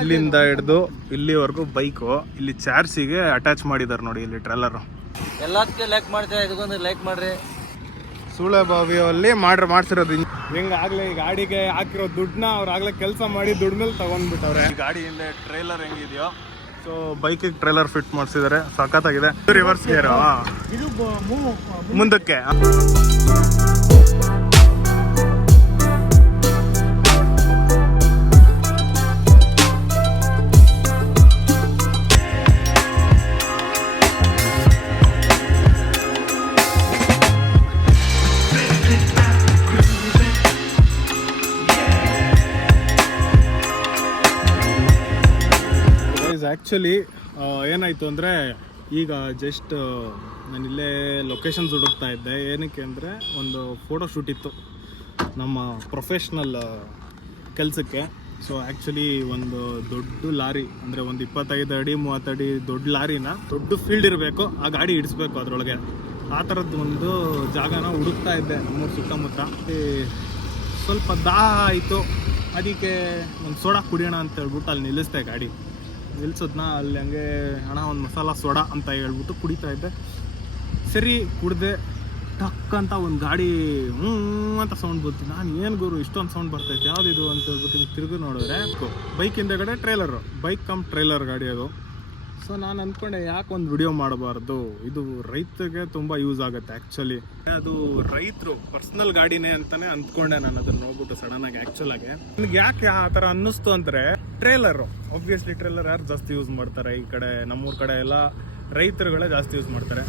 ಇಲ್ಲಿಂದ ಹಿಡಿದು ಇಲ್ಲಿವರೆಗೂ ಬೈಕು ಇಲ್ಲಿ ಚಾರ್ಸಿಗೆ ಅಟ್ಯಾಚ್ ಮಾಡಿದಾರೆ ನೋಡಿ ಇಲ್ಲಿ ಟ್ರೇಲರ್. ಎಲ್ಲದಕ್ಕೆ ಲೈಕ್ ಮಾಡ್ತೀರಾ, ಇದಕ್ಕೊಂದು ಲೈಕ್ ಮಾಡ್ರಿ. ಸುಳೆಬಾವಿಯಲ್ಲಿ ಮಾಡ್ಸಿರೋದು ಹೆಂಗಾಗ್ಲೇ ಈ ಗಾಡಿಗೆ ಹಾಕಿರೋ ದುಡ್ಡನ್ನ ಅವ್ರು ಆಗ್ಲೇ ಕೆಲಸ ಮಾಡಿ ದುಡ್ಡು ಮೇಲೆ ತಗೊಂಡ್ಬಿಟ್ಟವ್ರೆ. ಈ ಗಾಡಿ ಹಿಂದೆ ಟ್ರೇಲರ್ ಹೆಂಗಿದೆಯೋ ಸೊ ಬೈಕಿಗೆ ಟ್ರೇಲರ್ ಫಿಟ್ ಮಾಡಿಸಿದ್ದಾರೆ, ಸಖತ್ತಾಗಿದೆ. ರಿವರ್ಸ್ ಗೇರ್ ಮುಂದಕ್ಕೆ. ಆ್ಯಕ್ಚುಲಿ ಏನಾಯಿತು ಅಂದರೆ ಈಗ ಜಸ್ಟ್ ನಾನಿಲ್ಲೇ ಲೊಕೇಶನ್ಸ್ ಹುಡುಕ್ತಾ ಇದ್ದೆ. ಏನಕ್ಕೆ ಅಂದರೆ ಒಂದು ಫೋಟೋ ಶೂಟ್ ಇತ್ತು ನಮ್ಮ ಪ್ರೊಫೆಷ್ನಲ್ ಕೆಲಸಕ್ಕೆ. ಸೊ ಆ್ಯಕ್ಚುಲಿ ಒಂದು ದೊಡ್ಡ ಲಾರಿ ಅಂದರೆ ಒಂದು 25 ಅಡಿ 30 ಅಡಿ ದೊಡ್ಡ ಲಾರಿನ ದೊಡ್ಡ ಫೀಲ್ಡ್ ಇರಬೇಕು, ಆ ಗಾಡಿ ಇಡಿಸ್ಬೇಕು ಅದರೊಳಗೆ. ಆ ಥರದ್ದು ಒಂದು ಜಾಗನ ಹುಡುಕ್ತಾ ಇದ್ದೆ ನಮ್ಮೂರು ಸುತ್ತಮುತ್ತ. ಸ್ವಲ್ಪ ದಾಹ ಆಯಿತು, ಅದಕ್ಕೆ ಒಂದು ಸೋಡಾ ಕುಡಿಯೋಣ ಅಂತ ಹೇಳ್ಬಿಟ್ಟು ಅಲ್ಲಿ ನಿಲ್ಲಿಸ್ದೆ ಗಾಡಿ. ನಿಲ್ಸೋದ್ನ ಅಲ್ಲಿ ಹಂಗೆ ಹಣ ಒಂದು ಮಸಾಲ ಸೋಡಾ ಅಂತ ಹೇಳ್ಬಿಟ್ಟು ಕುಡಿತಾ ಇದ್ದೆ. ಸರಿ ಕುಡ್ದೆ, ಟಕ್ ಅಂತ ಒಂದು ಗಾಡಿ ಅಂತ ಸೌಂಡ್ ಬರ್ತೀನಿ. ನಾನು ಏನು ಗುರು ಇಷ್ಟೊಂದು ಸೌಂಡ್ ಬರ್ತೈತೆ ಯಾವುದಿದು ಅಂತ ಹೇಳ್ಬಿಟ್ಟು ತಿರುಗಿ ನೋಡಿದ್ರೆ ಬೈಕ್ ಹಿಂದೆಗಡೆ ಟ್ರೇಲರು, ಬೈಕ್ ಕಮ್ ಟ್ರೇಲರ್ ಗಾಡಿ ಅದು. ಸೊ ನಾನು ಅಂದ್ಕೊಂಡೆ ಯಾಕೆ ಒಂದು ವಿಡಿಯೋ ಮಾಡಬಾರ್ದು, ಇದು ರೈತರಿಗೆ ತುಂಬ ಯೂಸ್ ಆಗುತ್ತೆ. ಆ್ಯಕ್ಚುಲಿ ಅದು ರೈತರು ಪರ್ಸ್ನಲ್ ಗಾಡಿನೇ ಅಂತಲೇ ಅಂದ್ಕೊಂಡೆ ನಾನು ಅದನ್ನು ನೋಡ್ಬಿಟ್ಟು ಸಡನ್ನಾಗಿ. ಆ್ಯಕ್ಚುಲಾಗಿ ನನಗೆ ಯಾಕೆ ಆ ಥರ ಅನ್ನಿಸ್ತು ಅಂದರೆ ಟ್ರೇಲರು ಆಬ್ವಿಯಸ್ಲಿ ಟ್ರೇಲರ್ ಯಾರು ಜಾಸ್ತಿ ಯೂಸ್ ಮಾಡ್ತಾರೆ ಈ ಕಡೆ ನಮ್ಮೂರ ಕಡೆ ಎಲ್ಲ ರೈತರುಗಳೇ ಜಾಸ್ತಿ ಯೂಸ್ ಮಾಡ್ತಾರೆ.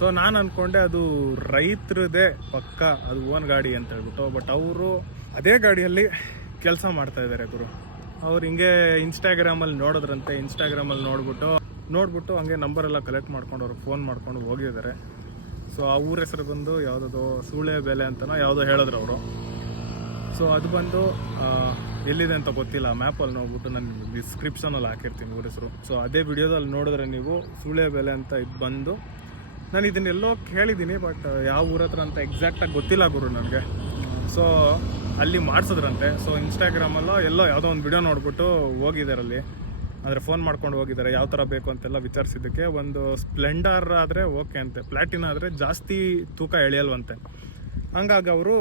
ಸೊ ನಾನು ಅಂದ್ಕೊಂಡೆ ಅದು ರೈತರದೇ ಪಕ್ಕ ಅದು ಓನ್ ಗಾಡಿ ಅಂತ ಹೇಳ್ಬಿಟ್ಟು. ಬಟ್ ಅವರು ಅದೇ ಗಾಡಿಯಲ್ಲಿ ಕೆಲಸ ಮಾಡ್ತಾ ಇದ್ದಾರೆ ಗುರು. ಅವ್ರು ಹಿಂಗೆ ಇನ್ಸ್ಟಾಗ್ರಾಮಲ್ಲಿ ನೋಡಿದ್ರಂತೆ, ಇನ್ಸ್ಟಾಗ್ರಾಮಲ್ಲಿ ನೋಡ್ಬಿಟ್ಟು ಹಂಗೆ ನಂಬರ್ ಎಲ್ಲ ಕಲೆಕ್ಟ್ ಮಾಡ್ಕೊಂಡು ಅವ್ರಿಗೆ ಫೋನ್ ಮಾಡ್ಕೊಂಡು ಹೋಗಿದ್ದಾರೆ. ಸೊ ಆ ಊರ ಹೆಸರು ಬಂದು ಯಾವುದೋ ಸೂಳೆ ಬೆಲೆ ಅಂತನೋ ಯಾವುದೋ ಹೇಳಿದ್ರು ಅವರು. ಸೊ ಅದು ಬಂದು ಎಲ್ಲಿದೆ ಅಂತ ಗೊತ್ತಿಲ್ಲ, ಮ್ಯಾಪಲ್ಲಿ ನೋಡ್ಬಿಟ್ಟು ನಾನು ಡಿಸ್ಕ್ರಿಪ್ಷನಲ್ಲಿ ಹಾಕಿರ್ತೀನಿ ಊರ ಹೆಸರು. ಸೊ ಅದೇ ವಿಡಿಯೋದಲ್ಲಿ ನೋಡಿದ್ರೆ ನೀವು ಸೂಳೆ ಬೆಲೆ ಅಂತ ಇದು ಬಂದು, ನಾನು ಇದನ್ನೆಲ್ಲೋ ಕೇಳಿದ್ದೀನಿ ಬಟ್ ಯಾವ ಊರ ಹತ್ರ ಅಂತ ಎಕ್ಸಾಕ್ಟಾಗಿ ಗೊತ್ತಿಲ್ಲ ಗುರು ನನಗೆ. ಸೊ ಅಲ್ಲಿ ಮಾಡಿಸಿದ್ರಂತೆ. ಸೊ ಇನ್ಸ್ಟಾಗ್ರಾಮಲ್ಲೋ ಎಲ್ಲೋ ಯಾವುದೋ ಒಂದು ವಿಡಿಯೋ ನೋಡ್ಬಿಟ್ಟು ಹೋಗಿದ್ದಾರೆ ಅಲ್ಲಿ, ಅಂದರೆ ಫೋನ್ ಮಾಡ್ಕೊಂಡು ಹೋಗಿದ್ದಾರೆ ಯಾವ ಥರ ಬೇಕು ಅಂತೆಲ್ಲ ವಿಚಾರಿಸಿದ್ದಕ್ಕೆ. ಒಂದು ಸ್ಪ್ಲೆಂಡರ್ ಆದರೆ ಓಕೆ ಅಂತೆ, ಪ್ಲ್ಯಾಟಿನ ಆದರೆ ಜಾಸ್ತಿ ತೂಕ ಎಳೆಯಲ್ವಂತೆ. ಹಂಗಾಗಿ ಅವರು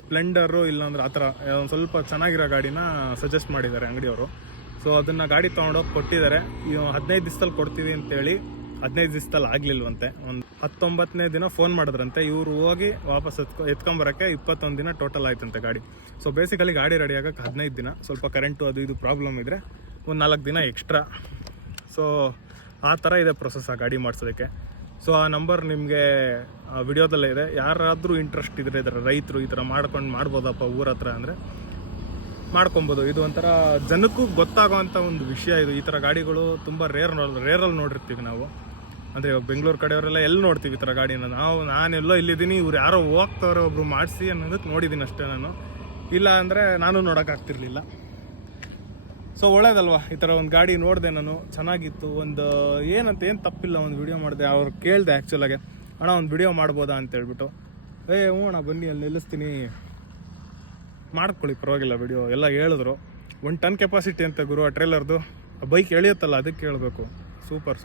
ಸ್ಪ್ಲೆಂಡರು ಇಲ್ಲಾಂದ್ರೆ ಆ ಥರ ಒಂದು ಸ್ವಲ್ಪ ಚೆನ್ನಾಗಿರೋ ಗಾಡಿನ ಸಜೆಸ್ಟ್ ಮಾಡಿದ್ದಾರೆ ಅಂಗಡಿಯವರು. ಸೊ ಅದನ್ನು ಗಾಡಿ ತೊಗೊಂಡೋಗಿ ಕೊಟ್ಟಿದ್ದಾರೆ. 15 ದಿವಸದಲ್ಲಿ ಕೊಡ್ತೀವಿ ಅಂತೇಳಿ 15 ದಿವಸದಲ್ಲಿ ಆಗಲಿಲ್ವಂತೆ. ಒಂದು 19ನೇ ದಿನ ಫೋನ್ ಮಾಡಿದ್ರಂತೆ. ಇವರು ಹೋಗಿ ವಾಪಸ್ ಎತ್ಕೊಂಬರೋಕ್ಕೆ 21 ದಿನ ಟೋಟಲ್ ಆಯ್ತಂತೆ ಗಾಡಿ. ಸೊ ಬೇಸಿಕಲಿ ಗಾಡಿ ರೆಡಿ ಆಗೋಕ್ಕೆ 15 ದಿನ. ಸ್ವಲ್ಪ ಕರೆಂಟು ಅದು ಇದು ಪ್ರಾಬ್ಲಮ್ ಇದ್ದರೆ ಒಂದು 4 ದಿನ ಎಕ್ಸ್ಟ್ರಾ. ಸೊ ಆ ಥರ ಇದೆ ಪ್ರೊಸೆಸ್ ಆ ಗಾಡಿ ಮಾಡಿಸೋದಕ್ಕೆ. ಸೊ ಆ ನಂಬರ್ ನಿಮಗೆ ವಿಡಿಯೋದಲ್ಲೇ ಇದೆ. ಯಾರಾದರೂ ಇಂಟ್ರೆಸ್ಟ್ ಇದ್ದರೆ ಇದರ ರೈತರು ಈ ಥರ ಮಾಡ್ಬೋದಪ್ಪ ಊರ ಹತ್ರ ಅಂದರೆ ಮಾಡ್ಕೊಬೋದು. ಇದು ಒಂಥರ ಜನಕ್ಕೂ ಗೊತ್ತಾಗೋವಂಥ ಒಂದು ವಿಷಯ ಇದು. ಈ ಥರ ಗಾಡಿಗಳು ತುಂಬ ರೇರಲ್ಲಿ ನೋಡಿರ್ತೀವಿ ನಾವು. ಅಂದರೆ ಬೆಂಗಳೂರು ಕಡೆಯವರೆಲ್ಲ ಎಲ್ಲಿ ನೋಡ್ತೀವಿ ಈ ಥರ ಗಾಡಿನ. ನಾನೆಲ್ಲೋ ಇಲ್ಲಿದ್ದೀನಿ, ಇವ್ರು ಯಾರೋ ಹೋಗ್ತವ್ರೆ ಒಬ್ರು ಮಾಡಿಸಿ ಅನ್ನೋದಕ್ಕೆ ನೋಡಿದ್ದೀನಿ ಅಷ್ಟೇ ನಾನು. ಇಲ್ಲ ಅಂದರೆ ನಾನು ನೋಡೋಕ್ಕಾಗ್ತಿರ್ಲಿಲ್ಲ. ಸೊ ಒಳ್ಳೇದಲ್ವಾ ಈ ಥರ ಒಂದು ಗಾಡಿ ನೋಡಿದೆ ನಾನು, ಚೆನ್ನಾಗಿತ್ತು. ಒಂದು ಏನು ತಪ್ಪಿಲ್ಲ, ಒಂದು ವಿಡಿಯೋ ಮಾಡಿದೆ. ಅವ್ರು ಕೇಳಿದೆ ಆ್ಯಕ್ಚುಲಾಗೆ, ಅಣ್ಣ ಒಂದು ವಿಡಿಯೋ ಮಾಡ್ಬೋದಾ ಅಂತ ಹೇಳ್ಬಿಟ್ಟು. ಹ್ಞೂ ಅಣ್ಣ ಬನ್ನಿ ಅಲ್ಲಿ ನಿಲ್ಲಿಸ್ತೀನಿ, ಮಾಡ್ಕೊಳ್ಳಿ ಪರವಾಗಿಲ್ಲ ವಿಡಿಯೋ ಎಲ್ಲ ಹೇಳಿದ್ರು. 1 ಟನ್ ಕೆಪಾಸಿಟಿ ಅಂತ ಗುರು ಆ ಟ್ರೇಲರ್ದು. ಬೈಕ್ ಎಳೆಯುತ್ತಲ್ಲ ಅದಕ್ಕೆ ಹೇಳಬೇಕು. ಸೂಪರ್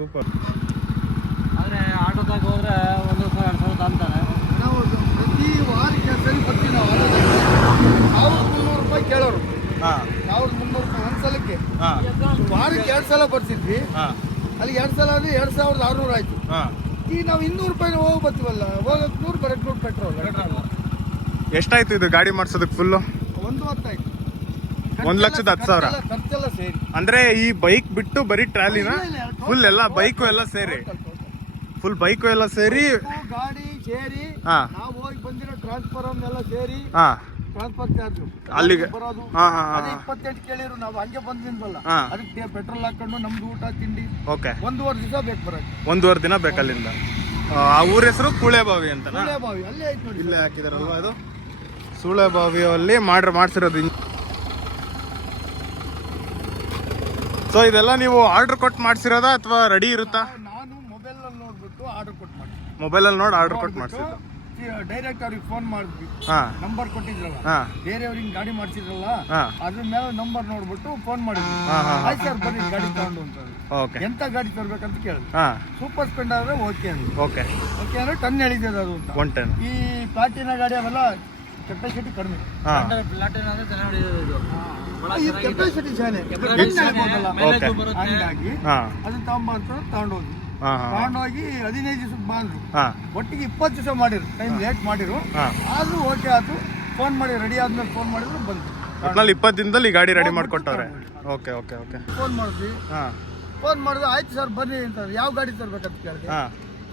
ಆದರೆ ಆಟೋದಾಗ ಹೋದರೆ 1,000-2,000 ಅಂತಾರೆ. ನಾವು ಪ್ರತಿ ವಾರಕ್ಕೆ ಸರಿ ಬರ್ತೀವಿ ನಾವು. 1,300 ರೂಪಾಯಿ ಕೇಳೋರು. 1,300 ರೂಪಾಯಿ ಒಂದು ಸಲಕ್ಕೆ. ವಾರಕ್ಕೆ 2 ಸಲ ಬರ್ತಿದ್ವಿ. ಅಲ್ಲಿ 2 ಸಲ ಅಂದರೆ 2,600 ಆಯಿತು. ಈಗ ನಾವು 200 ರೂಪಾಯಿ ಹೋಗಿ ಬರ್ತೀವಲ್ಲ, ಹೋಗಕ್ಕೆ 100 ಬರೋಕ್ಕೆ 100 ಪೆಟ್ರೋಲ್. ಎಷ್ಟಾಯ್ತು ಇದು ಗಾಡಿ ಮಾಡಿಸೋದಕ್ಕೆ ಫುಲ್ಲು? 1,10,000 ಆಯ್ತು. 1,10,000 ಖರ್ಚೆಲ್ಲ ಸೇರಿ. ಅಂದ್ರೆ ಈ ಬೈಕ್ ಬಿಟ್ಟು ಬರೀ ಟ್ರಾಲಿನ ಫುಲ್ ಎಲ್ಲ ಬೈಕು ಎಲ್ಲ ಸೇರಿ ಫುಲ್ ಬೈಕು ಎಲ್ಲ ಸೇರಿ ಗಾಡಿ ಸೇರಿ ನಾವು ಹೋಗಿ ಬಂದಿರೋ ಟ್ರಾನ್ಸ್ಫಾರ್ಮ್ ಎಲ್ಲ ಸೇರಿ ಟ್ರಾನ್ಸ್ಫರ್ ಚಾರ್ಜ್ ಅಲ್ಲಿಗೆ ಬರೋದು 28 ಕೇಳಿರು. ನಾವು ಹಂಗೆ ಬಂದಿಲ್ವಲ್ಲ, ಅದಕ್ಕೆ ಪೆಟ್ರೋಲ್ ಹಾಕೊಂಡು ನಮ್ದು ಊಟ ತಿಂಡಿ 1.5 ದಿವಸ ಬೇಕು ಬರೋದು. 1.5 ದಿನ ಬೇಕಲ್ಲಿಂದ. ಆ ಊರ ಹೆಸರು ಕೂಳೆಬಾವಿ ಅಂತ. ಕೂಳೆಬಾವಿ ಅಲ್ಲೇ ಆಯ್ತು ನೋಡಿ, ಇಲ್ಲೇ ಹಾಕಿದಾರಲ್ವಾ ಅದು ಸೂಳೆಬಾವಿಯಲ್ಲಿ ಮಾಡಿಸಿರೋದು. ಸೊ ಇದೆಲ್ಲ ನೀವು ಆರ್ಡರ್ ಕೊಟ್ಟು ಮಾಡಿಸಿರೋದಾ ಅಥವಾ ರೆಡಿ ಇರುತ್ತಾ? ನಾನು ಮೊಬೈಲಲ್ಲಿ ನೋಡ್ಬಿಟ್ಟು ಆರ್ಡರ್ ಕೊಟ್ಟು ಮಾಡಿ, ಮೊಬೈಲಲ್ಲಿ ನೋಡಿ ಆರ್ಡರ್ ಕೊಟ್ಟು ಮಾಡಿಸಿದ್ದು. ಡೈರೆಕ್ಟ್ ಅವ್ರಿಗೆ ಫೋನ್ ಮಾಡಿದ್ವಿ, ನಂಬರ್ ಕೊಟ್ಟಿದ್ರಲ್ಲ, ಬೇರೆಯವ್ರಿಗೆ ಗಾಡಿ ಮಾಡಿಸಿದ್ರಲ್ಲ, ಅದ್ರ ಮೇಲೆ ನಂಬರ್ ನೋಡ್ಬಿಟ್ಟು ಫೋನ್ ಮಾಡಿದ್ವಿ. ಆಯ್ತು ಸರ್ ಬನ್ನಿ ಗಾಡಿ ತಗೊಂಡು ಅಂತ. ಎಂತ ಗಾಡಿ ತರ್ಬೇಕಂತ ಕೇಳಿದ್ವಿ. ಸೂಪರ್ ಸ್ಪೆಂಡರ್ ಆದ್ರೆ ಓಕೆ ಅಂದ್ರು. ಓಕೆ ಅಂದ್ರೆ ಟನ್ ಹೇಳಿದೆ ಅದು ಅಂತ. ಈ ಪ್ಲಾಟಿನ ಗಾಡಿ ಅವೆಲ್ಲ ಕೆಪಾಸಿಟಿ ಕಡಿಮೆ, ಕೆಪಾಸಿಟಿ ಹಂಗಾಗಿ ಅದನ್ನ ತಗೊಂಡೋಗಿ 15 ದಿವಸಕ್ಕೆ ಬಂದ್ರು. ಒಟ್ಟಿಗೆ 20 ದಿವಸ ಮಾಡಿರು, ಟೈಮ್ ಲೇಟ್ ಮಾಡಿರು. ಆದ್ರೂ ಓಕೆ ಆಯ್ತು. ಫೋನ್ ಮಾಡಿ ರೆಡಿ ಆದ್ಮೇಲೆ ಫೋನ್ ಮಾಡಿದ್ರು ಬಂದ್ರು. 20 ದಿನದಲ್ಲಿ ಗಾಡಿ ರೆಡಿ ಮಾಡ್ಕೊಟ್ಟವ್ರೆ. Okay okay okay. ಫೋನ್ ಮಾಡಿದ್ವಿ, ಫೋನ್ ಮಾಡಿದ್ರೆ ಆಯ್ತು ಸರ್ ಬನ್ನಿ ಅಂತ. ಯಾವ ಗಾಡಿ ತರ್ಬೇಕಂತ ಕೇಳಿದೆ.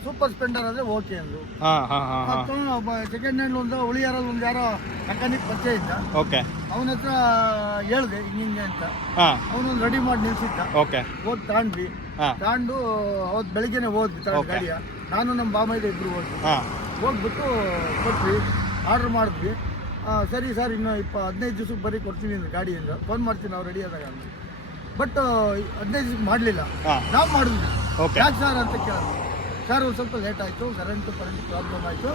ಸೂಪರ್ ಸ್ಪೆಂಡರ್ ಆದ್ರೆ ಓಕೆ ಅಂದ್ರು. ಸೆಕೆಂಡ್ ಹ್ಯಾಂಡ್ ಒಂದು ಉಳಿಯಾರಲ್ಲಿ ಒಂದು ಯಾರೋ ಮೆಕ್ಯಾನಿಕ್ ಪರಿಚಯ ಇದ್ದ, ಅವನ ಹತ್ರ ಹೇಳ್ದೆ ಹಿಂಗೆ ಅಂತ. ಅವನೊಂದು ರೆಡಿ ಮಾಡಿ ನಿಲ್ಸಿದ್ದ. ಹೋಗಿ ತಗೊಂಡ್ವಿ. ತಗೊಂಡು ಅವತ್ತು ಬೆಳಿಗ್ಗೆನೆ ಹೋದ್ವಿ ಗಾಡಿಯ. ನಾನು ನಮ್ಮ ಬಾಮೈದ ಇಬ್ರು ಹೋಗ್ಬಿಟ್ಟು ಕೊಟ್ವಿ, ಆರ್ಡರ್ ಮಾಡಿದ್ವಿ. ಸರಿ ಸರ್ ಇನ್ನು 15 ದಿವಸಕ್ಕೆ ಬರೀ ಕೊಡ್ತೀವಿ ಅಂದ್ರೆ ಗಾಡಿಯಿಂದ ಫೋನ್ ಮಾಡ್ತೀನಿ ನಾವು ರೆಡಿ ಆದಾಗ ಅಂದ್ವಿ. ಬಟ್ 15 ದಿವಸಕ್ಕೆ ಮಾಡಲಿಲ್ಲ. ನಾವು ಮಾಡಿದ್ವಿ. ಯಾಕೆ ಸರ್ ಅಂತ ಕೇಳಿದ್ವಿ. ಸರ್ ಒಂದು ಸ್ವಲ್ಪ ಲೇಟ್ ಆಯಿತು, ಕರೆಂಟ್ ಪ್ರಾಬ್ಲಮ್ ಆಯಿತು,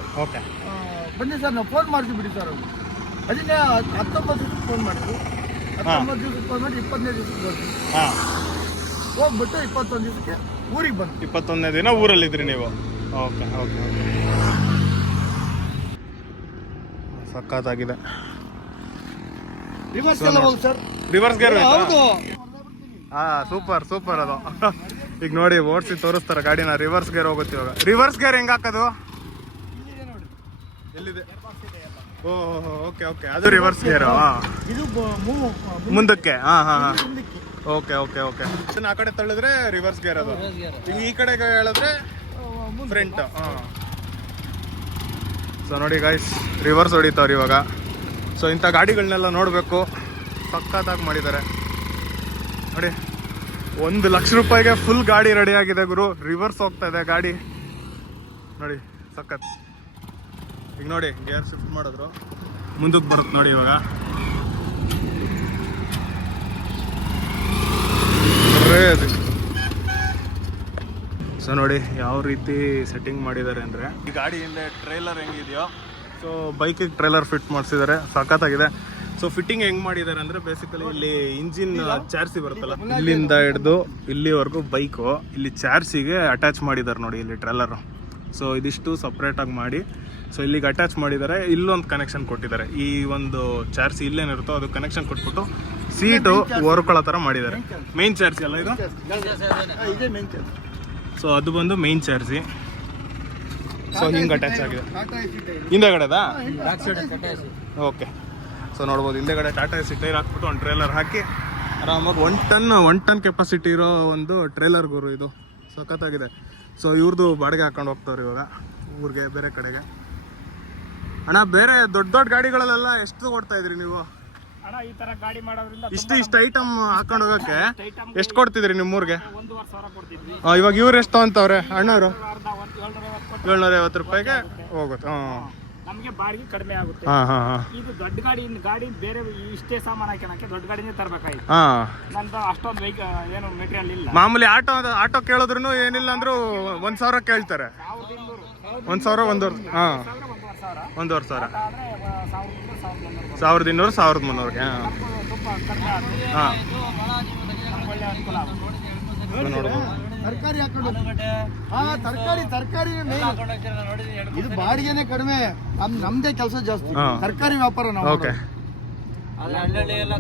ಬನ್ನಿ ಸರ್ ನಾವು ಫೋನ್ ಮಾಡ್ತೀವಿ ಬಿಡಿ ಸರ್ ಅವರು. ಅದನ್ನೇ 19 ದಿವಸಕ್ಕೆ ಫೋನ್ ಮಾಡಿದ್ರು. 19 ದಿವಸಕ್ಕೆ ಫೋನ್ ಮಾಡಿ 25 ದಿವಸಕ್ಕೆ ಬಂದ್ವಿ. ಹೋಗ್ಬಿಟ್ಟು 21 ದಿವಸಕ್ಕೆ ಊರಿಗೆ ಬಂದು 21ನೇ ದಿನ ಊರಲ್ಲಿದ್ರಿ ನೀವು. Okay okay okay. ಸಖತ್ತಾಗಿದೆ. ರಿವರ್ಸ್ ಎಲ್ಲ ಹೋಗಿ sir, reverse gear. Super super. ಅದು ಈಗ ನೋಡಿ ಓಡಿಸಿ ತೋರಿಸ್ತಾರೆ ಗಾಡಿನ. ರಿವರ್ಸ್ ಗೇರ್ ಹೋಗುತ್ತೆ ಇವಾಗ. ರಿವರ್ಸ್ ಗೇರ್ ಹೆಂಗ್ ಹಾಕೋದು? ಎಲ್ಲಿದೆ? ಓಹ್ ಓಕೆ ಓಕೆ, ಅದು ರಿವರ್ಸ್ ಗೇರ್. ಮುಂದಕ್ಕೆ. Okay okay okay. ಆ ಕಡೆ ತಳ್ಳಿದ್ರೆ ರಿವರ್ಸ್ ಗೇರ್, ಅದು ಈ ಕಡೆಗೆ ಹೇಳಿದ್ರೆ ಫ್ರಂಟ್. ಸೊ ನೋಡಿ ಗೈಸ್, ರಿವರ್ಸ್ ಹೊಡಿತಾವ್ರಿ ಇವಾಗ. ಸೊ ಇಂಥ ಗಾಡಿಗಳನ್ನೆಲ್ಲ ನೋಡಬೇಕು. ಸಖತ್ತಾಗಿ ಮಾಡಿದ್ದಾರೆ ನೋಡಿ. 1 ಲಕ್ಷ ರೂಪಾಯಿಗೆ ಫುಲ್ ಗಾಡಿ ರೆಡಿ ಆಗಿದೆ ಗುರು. ರಿವರ್ಸ್ ಹೋಗ್ತಾ ಇದೆ ಗಾಡಿ ನೋಡಿ, ಸಖತ್. ಈಗ ನೋಡಿ ಗೇರ್ ಶಿಫ್ಟ್ ಮಾಡಿದ್ರು, ಮುಂದಕ್ಕೆ ಬರುತ್ತೆ ನೋಡಿ ಇವಾಗ. ಸೊ ನೋಡಿ ಯಾವ ರೀತಿ ಸೆಟ್ಟಿಂಗ್ ಮಾಡಿದ್ದಾರೆ ಅಂದರೆ, ಈ ಗಾಡಿ ಹಿಂದೆ ಟ್ರೈಲರ್ ಹೆಂಗಿದೆಯೋ ಸೊ ಬೈಕಿಗೆ ಟ್ರೈಲರ್ ಫಿಟ್ ಮಾಡಿಸಿದ್ದಾರೆ. ಸಖತ್ತಾಗಿದೆ. ಸೊ ಫಿಟ್ಟಿಂಗ್ ಹೆಂಗ್ ಮಾಡಿದ್ದಾರೆ ಅಂದರೆ, ಬೇಸಿಕಲಿ ಇಲ್ಲಿ ಇಂಜಿನ್ ಚಾರ್ಸಿ ಬರುತ್ತಲ್ಲ, ಇಲ್ಲಿಂದ ಹಿಡಿದು ಇಲ್ಲಿವರೆಗೂ ಬೈಕು ಇಲ್ಲಿ ಚಾರ್ಸಿಗೆ ಅಟ್ಯಾಚ್ ಮಾಡಿದ್ದಾರೆ ನೋಡಿ, ಇಲ್ಲಿ ಟ್ರೈಲರು. ಸೊ ಇದಿಷ್ಟು ಸಪ್ರೇಟಾಗಿ ಮಾಡಿ ಸೊ ಇಲ್ಲಿಗೆ ಅಟ್ಯಾಚ್ ಮಾಡಿದ್ದಾರೆ. ಇಲ್ಲೊಂದು ಕನೆಕ್ಷನ್ ಕೊಟ್ಟಿದ್ದಾರೆ. ಈ ಒಂದು ಚಾರ್ಸಿ ಇಲ್ಲೇನಿರುತ್ತೋ ಅದು ಕನೆಕ್ಷನ್ ಕೊಟ್ಬಿಟ್ಟು ಸೀಟು ಹೊರ್ಕೊಳ್ಳೋ ಥರ ಮಾಡಿದ್ದಾರೆ. ಮೇನ್ ಚಾರ್ಸಿ ಅಲ್ಲ ಇದು? ಸೊ ಅದು ಬಂದು ಮೇನ್ ಚಾರ್ಸಿ. ಸೊ ಹಿಂಗೆ ಅಟ್ಯಾಚ್ ಆಗಿದೆ ಹಿಂದೆಗಡೆದಾ? ಓಕೆ. ಸೊ ನೋಡ್ಬೋದು ಹಿಂದೆಗಡೆ ಟಾಟಾ ಎಸಿ ಟೈರ್ ಹಾಕ್ಬಿಟ್ಟು ಒಂದು ಟ್ರೇಲರ್ ಹಾಕಿ ಆರಾಮಾಗಿ 1 ಟನ್ ಕೆಪಾಸಿಟಿ ಇರೋ ಒಂದು ಟ್ರೇಲರ್ ಗುರು ಇದು. ಸಖತ್ತಾಗಿದೆ. ಸೊ ಇವ್ರದ್ದು ಬಾಡಿಗೆ ಹಾಕೊಂಡು ಹೋಗ್ತಾವ್ರಿ ಇವಾಗ ಊರಿಗೆ, ಬೇರೆ ಕಡೆಗೆ. ಅಣ್ಣ ಬೇರೆ ದೊಡ್ಡ ದೊಡ್ಡ ಗಾಡಿಗಳಲ್ಲೆಲ್ಲ ಎಷ್ಟು ಕೊಡ್ತಾ ಇದ್ರಿ ನೀವು ಅಣ್ಣ? ಈ ತರ ಗಾಡಿ ಮಾಡೋದ್ರಿಂದ ಇಷ್ಟು ಐಟಮ್ ಹಾಕೊಂಡು ಹೋಗಕ್ಕೆ ಎಷ್ಟು ಕೊಡ್ತಿದ್ರಿ ನಿಮ್ಮೂರಿಗೆ? 1,500 ಕೊಡ್ತಿದ್ವಿ. ಇವಾಗ ಇವ್ರು ಎಷ್ಟು ಅಂತವ್ರೆ ಅಣ್ಣವರು? 750 ರೂಪಾಯಿಗೆ ಹೋಗುತ್ತೆ. ನಮಗೆ ಬಾಡಿಗೆ ಕಡಿಮೆ ಆಗುತ್ತೆ. ಇದು ದೊಡ್ಡ ಗಾಡಿ ಬೇರೆ ಇಷ್ಟೇ ಸಾಮಾನು ಹಾಕೋಣಕ್ಕೆ ದೊಡ್ಡ ಗಾಡಿನೇ ತರಬೇಕಾಯ್ತು. ನಂದು ಅಷ್ಟೊಂದು ಏನು ಮೆಟೀರಿಯಲ್ ಇಲ್ಲ. ಮಾಮೂಲಿ ಆಟೋ ಕೇಳಿದ್ರು ಏನಿಲ್ಲ ಅಂದ್ರೂ 1,000 ಕೇಳ್ತಾರೆ. 1,000 1,500 1,200 1,300ಗೆ. ತರಕಾರಿ ಹಾಕೊಂಡು ತರಕಾರಿ ಇದು ಬಾಡಿಗೆನೆ ಕಡಿಮೆ, ನಮ್ದೇ ಕೆಲಸ ಜಾಸ್ತಿ. ತರಕಾರಿ ವ್ಯಾಪಾರ ನಾವು. ಓಕೆ.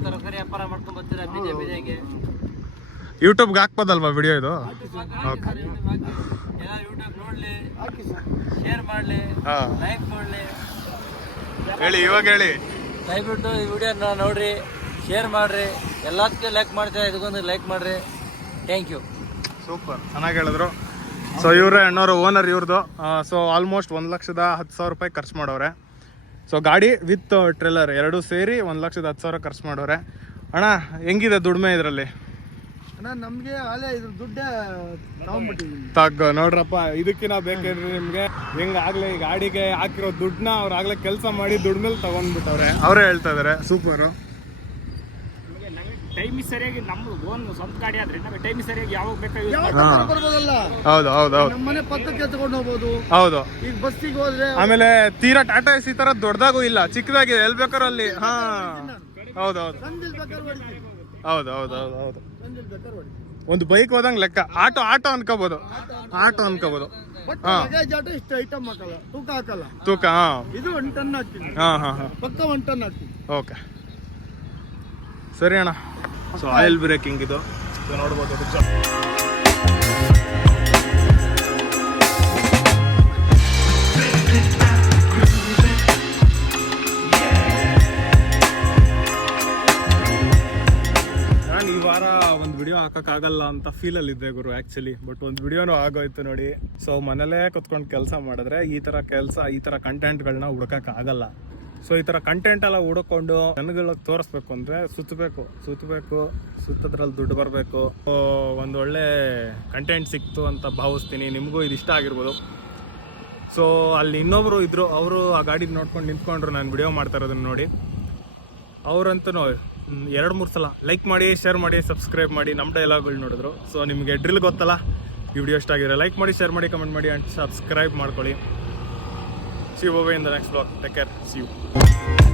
ತರಕಾರಿ ವ್ಯಾಪಾರ ಮಾಡ್ಕೊಂಡ್ ಬರ್ತೀರಾ ಬೀದಿಗೆ? ಯೂಟ್ಯೂಬ್ಗೆ ಹಾಕ್ಬೋದಲ್ವಾ ವಿಡಿಯೋ ಇದು? ಓಕೆ. ಯೂಟ್ಯೂಬ್ ನೋಡ್ಲಿ, ಶೇರ್ ಮಾಡ್ಲಿ, ಲೈಕ್ ಮಾಡ್ಲಿ. ಹೇಳಿ ಇವಾಗ ಹೇಳಿ. ದಯವಿಟ್ಟು ಈ ವಿಡಿಯೋನ ನೋಡ್ರಿ, ಶೇರ್ ಮಾಡ್ರಿ, ಎಲ್ಲದಕ್ಕೆ ಲೈಕ್ ಮಾಡ್ತೀರಾ, ಇದಕ್ಕೊಂದು ಲೈಕ್ ಮಾಡ್ರಿ. Thank you. ಸೂಪರ್, ಚೆನ್ನಾಗಿ ಹೇಳಿದ್ರು. ಸೊ ಇವರೇ ಅಣ್ಣವರು ಓನರ್ ಇವ್ರದ್ದು. ಸೊ ಆಲ್ಮೋಸ್ಟ್ 1,10,000 ರೂಪಾಯಿ ಖರ್ಚು ಮಾಡೋರೆ. ಸೊ ಗಾಡಿ ವಿತ್ ಟ್ರೇಲರ್ ಎರಡೂ ಸೇರಿ 1,10,000 ಖರ್ಚು ಮಾಡೋರೆ. ಅಣ್ಣ ಹೆಂಗಿದೆ ದುಡಿಮೆ ಇದರಲ್ಲಿ? ಅಣ್ಣ ನಮಗೆ ಅಲ್ಲೇ ಇದ್ರ ದುಡ್ಡೇ ತಗ್ಗ ನೋಡ್ರಪ್ಪ, ಇದಕ್ಕಿನ ಬೇಕೇನ್ರಿ ನಿಮ್ಗೆ? ಹೆಂಗಾಗ್ಲೇ ಈ ಗಾಡಿಗೆ ಹಾಕಿರೋ ದುಡ್ಡನ್ನ ಅವ್ರು ಆಗ್ಲೇ ಕೆಲಸ ಮಾಡಿ ದುಡ್ಡು ಮೇಲೆ ತಗೊಂಡ್ಬಿಟ್ಟವ್ರೆ. ಅವರೇ ಹೇಳ್ತಾ ಇದಾರೆ. ಸೂಪರು. ಟೈಮ್ ಸರಿಯಾಗಿ ನಮ್ದು ಓನ್ ಸ್ವಂತ ಗಾಡಿ ಆದ್ರೆ ನಮಗೆ ಟೈಮ್ ಸರಿಯಾಗಿ ಯಾವಾಗ ಬೇಕಾಗಿ ಬರ್ಬೋದಲ್ಲ. ಹೌದು ಹೌದು ಹೌದು ನಮ್ಮ ಮನೆ ಪಕ್ಕಕ್ಕೆ ಎತ್ಕೊಂಡು ಹೋಗ್ಬೋದು. ಹೌದು. ಈಗ ಬಸ್ಸಿಗೆ ಹೋದ್ರೆ ಆಮೇಲೆ ತೀರಾ ಟಾಟಾ ಎಸಿ ತರ ದೊಡ್ಡದಾಗೂ ಇಲ್ಲ, ಚಿಕ್ಕದಾಗಿದೆ, ಎಲ್ಲಿ ಬೇಕಾದ್ರೂ ಅಲ್ಲಿ. ಹಾ ಹೌದು ಹೌದು ಸಂಜಿಲ್ ಬೇಕಾದ್ರೆ ಹೊಡಿತೀನಿ. ಹೌದು ಹೌದು ಹೌದು ಹೌದು. ಸಂಜಿಲ್ ಬೇಕಾದ್ರೆ ಹೊಡಿತೀನಿ. ಒಂದು ಬೈಕ್ ಹೋದಂಗ್ ಲೆಕ್ಕ. ಆಟೋ ಅನ್ಕೋಬಹುದು, ಆಟೋ ಅನ್ಕೋಬಹುದು. ಬಟ್ ಲಗೇಜ್ ಆಟೋ ಇಷ್ಟು ಐಟಮ್ ಹಾಕಲ್ಲ, ತೂಕ ಹಾಕಲ್ಲ. ತೂಕ ಇದು 1 ಟನ್ ಹಾಕ್ತೀನಿ. ಹಾ ಹಾ ಹಾ ಪಕ್ಕ 1 ಟನ್ ಹಾಕ್ತೀನಿ. ಓಕೆ ಸರಿ ಅಣ್ಣ. ಸೊ ಆಯಿಲ್ ಬ್ರೇಕಿಂಗ್ ಇದು ನೋಡ್ಬೋದು. ನಾನು ಈ ವಾರ ಒಂದು ವಿಡಿಯೋ ಹಾಕಕ್ಕಾಗಲ್ಲ ಅಂತ ಫೀಲಲ್ಲಿದ್ದೆ ಗುರು ಆ್ಯಕ್ಚುಲಿ. ಬಟ್ ಒಂದು ವಿಡಿಯೋನೂ ಆಗೋಯ್ತು ನೋಡಿ. ಸೊ ಮನೇಲೇ ಕುತ್ಕೊಂಡು ಕೆಲಸ ಮಾಡಿದ್ರೆ ಈ ಥರ ಕಂಟೆಂಟ್ಗಳನ್ನ ಹುಡುಕಕ್ಕಾಗಲ್ಲ. ಸೊ ಈ ಥರ ಕಂಟೆಂಟ್ ಎಲ್ಲ ಹುಡುಕೊಂಡು ಜನಗಳಿಗೆ ತೋರಿಸ್ಬೇಕು ಅಂದರೆ ಸುತ್ತದ್ರಲ್ಲಿ ದುಡ್ಡು ಬರಬೇಕು. ಒಂದು ಒಳ್ಳೆ ಕಂಟೆಂಟ್ ಸಿಕ್ತು ಅಂತ ಭಾವಿಸ್ತೀನಿ. ನಿಮಗೂ ಇದು ಇಷ್ಟ ಆಗಿರ್ಬೋದು. ಸೊ ಅಲ್ಲಿ ಇನ್ನೊಬ್ರು ಇದ್ರು, ಅವರು ಆ ಗಾಡಿ ನೋಡ್ಕೊಂಡು ನಿಂತ್ಕೊಂಡ್ರು ನಾನು ವಿಡಿಯೋ ಮಾಡ್ತಾ ಇರೋದನ್ನ ನೋಡಿ. ಅವರಂತೂ 2-3 ಸಲ ಲೈಕ್ ಮಾಡಿ, ಶೇರ್ ಮಾಡಿ, ಸಬ್ಸ್ಕ್ರೈಬ್ ಮಾಡಿ ನಮ್ಮ ಡೈಲಾಗ್ಗಳು ನೋಡಿದ್ರು. ಸೊ ನಿಮಗೆ ಡ್ರಿಲ್ ಗೊತ್ತಲ್ಲ, ಈ ವಿಡಿಯೋ ಇಷ್ಟ ಆಗಿದ್ರೆ ಲೈಕ್ ಮಾಡಿ, ಶೇರ್ ಮಾಡಿ, ಕಮೆಂಟ್ ಮಾಡಿ ಆ್ಯಂಡ್ ಸಬ್ಸ್ಕ್ರೈಬ್ ಮಾಡ್ಕೊಳ್ಳಿ. See you in the next vlog. Take care. See you.